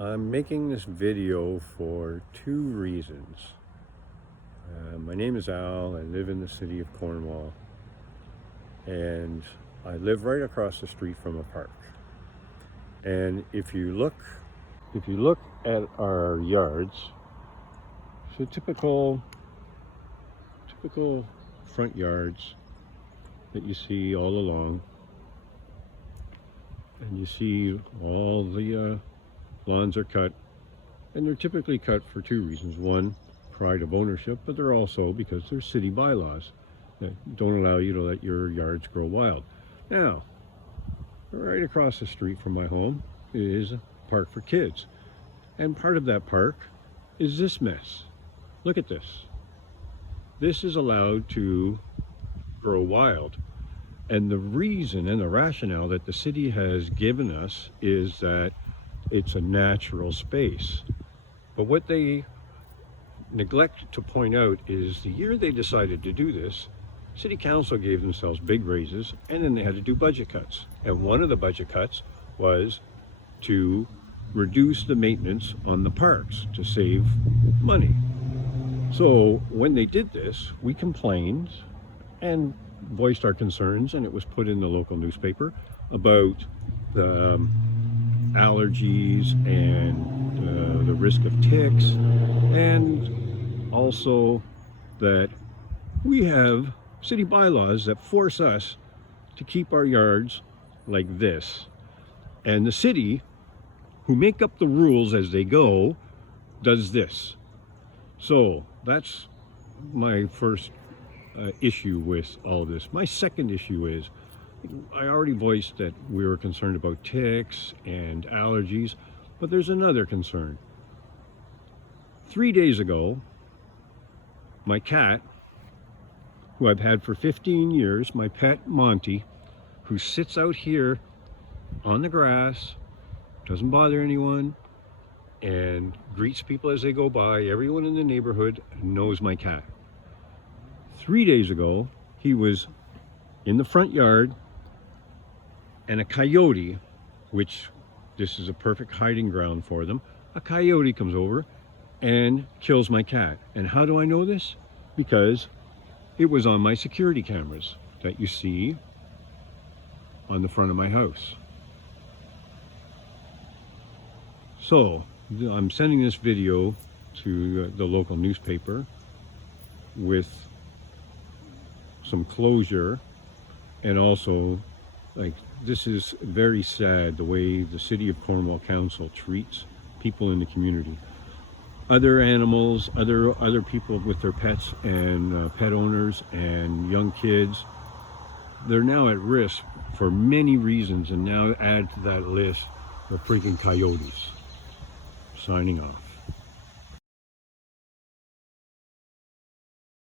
I'm making this video for two reasons. My name is Al. I live in the city of Cornwall, and I live right across the street from a park. And if you look at our yards, so typical front yards that you see all along, and you see all the lawns are cut, and they're typically cut for two reasons. One, pride of ownership, but they're also because there's city bylaws that don't allow you to let your yards grow wild. Now, right across the street from my home is a park for kids, and part of that park is this mess. Look at this. This is allowed to grow wild, and the reason and the rationale that the city has given us is that it's a natural space. But what they neglect to point out is the year they decided to do this, City Council gave themselves big raises, and then they had to do budget cuts. And one of the budget cuts was to reduce the maintenance on the parks to save money. So when they did this, we complained and voiced our concerns, and it was put in the local newspaper about the allergies and the risk of ticks, and also that we have city bylaws that force us to keep our yards like this, and the city, who make up the rules as they go, does this. So that's my first issue with all of this. My second issue is, I already voiced that we were concerned about ticks and allergies, but there's another concern. 3 days ago, my cat, who I've had for 15 years, my pet Monty, who sits out here on the grass, doesn't bother anyone, and greets people as they go by. Everyone in the neighborhood knows my cat. 3 days ago, he was in the front yard, and a coyote, which this is a perfect hiding ground for them, a coyote comes over and kills my cat. And how do I know this? Because it was on my security cameras that you see on the front of my house. So I'm sending this video to the local newspaper with some closure, and also, like, this is very sad the way the City of Cornwall Council treats people in the community. Other animals, other people with their pets, and pet owners and young kids, they're now at risk for many reasons, and now add to that list the freaking coyotes. Signing off.